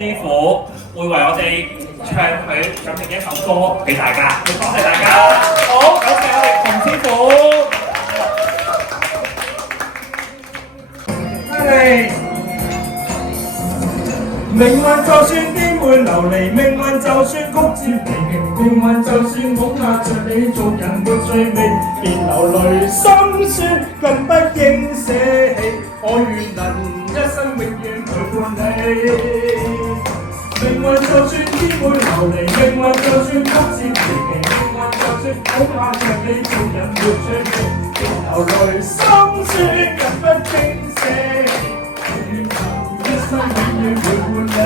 師傅會為我哋唱佢準備一首歌俾大家，多謝大家。好，有請我哋洪師傅。係。命運就算顛沛流離，命運就算曲折離奇，命運就算恐嚇着你，做人沒趣味，別流淚心酸，更不應捨棄。我願能一生永遠陪伴你。命運就算顛沛流離，命運就算曲折離奇，命運就算恐嚇着你，做人沒趣味，別流淚心酸，更不應捨棄。我願能一生永遠陪伴你。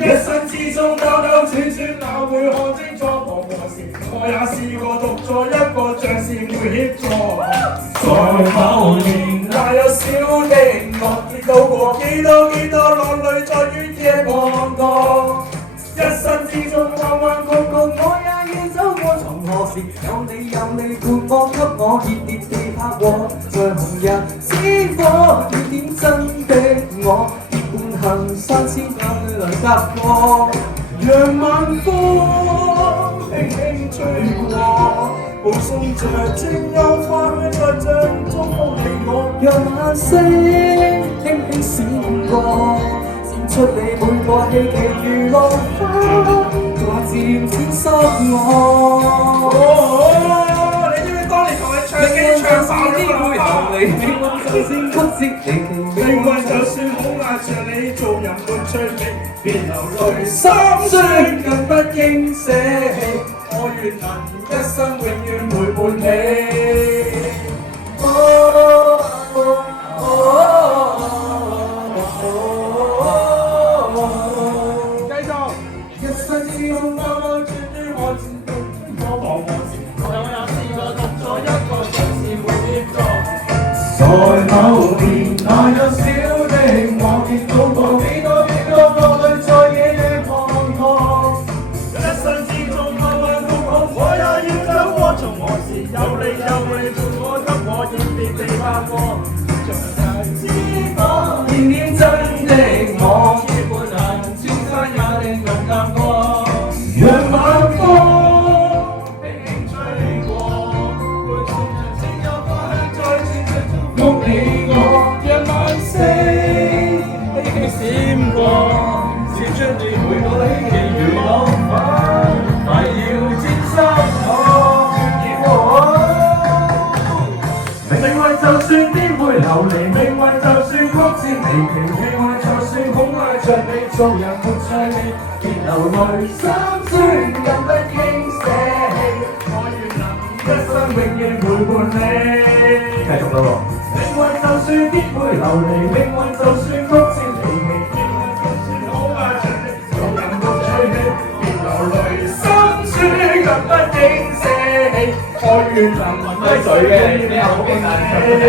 一生之中兜兜轉轉，哪會看清楚彷徨時？我也試過獨坐一個像是會協助。在某年那有小的我，跌倒過幾多落淚在雨夜望過。一生之中彎彎曲曲，我也要走過。從何時有你伴我，給我熱烈地拍和，在紅日之火點點真的我，結伴行山千里來踏過，讓晚風輕輕吹過，捕送着清幽花香在掌中福你我，讓晚星輕輕閃過。出你每個希冀如落花，再漸漸失我。你知唔知當年同佢唱機唱爆咗啦？命運就算曲折離奇，命運就算恐嚇着你，做人沒趣味，別流淚心酸，更不應捨棄。我願能一生永遠陪伴你。在某年那幼小的我，跌倒過幾多落淚在野野彷徨。一生之中彎彎曲曲，我也要走過。從何時有你伴我，給我熱烈地拍過。像日之火，點點真的我，結伴行千山也令人踏過。讓晚風你我讓晚星輕輕閃過，照出你每個希冀如落花，快要沾濕我。命運就算顛沛流離，命運就算曲折離奇，命運就算恐嚇着你，做人沒趣味，別流淚心酸，更不應捨棄。我願能一生永遠陪伴你。繼續啦喎！命運就算顛沛流離，命運就算曲折離奇，命運就算恐嚇着你，做人沒趣味，別流淚心酸，更不應捨棄。我願能一生永遠陪伴你。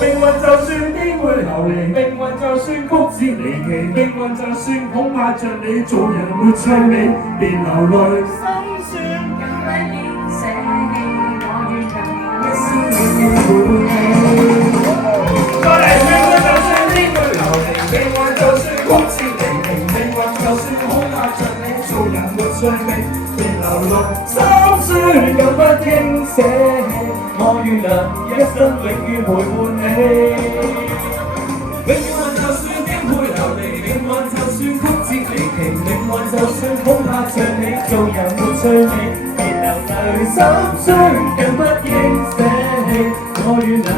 命運就算顛沛流離，命運就算曲折離奇，命運就算恐嚇着你，做人沒趣味，別流淚心酸，更不應捨棄。我願能一生永遠陪伴你。再嚟，命運就算顛沛流離，命運就算曲折離奇，命運就算恐嚇着你，做人沒趣味，別流淚心酸，更不應捨棄。我願能一生永遠陪伴你。命運就算顛沛流離，命運就算曲折離奇，命運就算恐嚇着你，做人沒趣味，別流淚心酸，更不應捨棄。我願能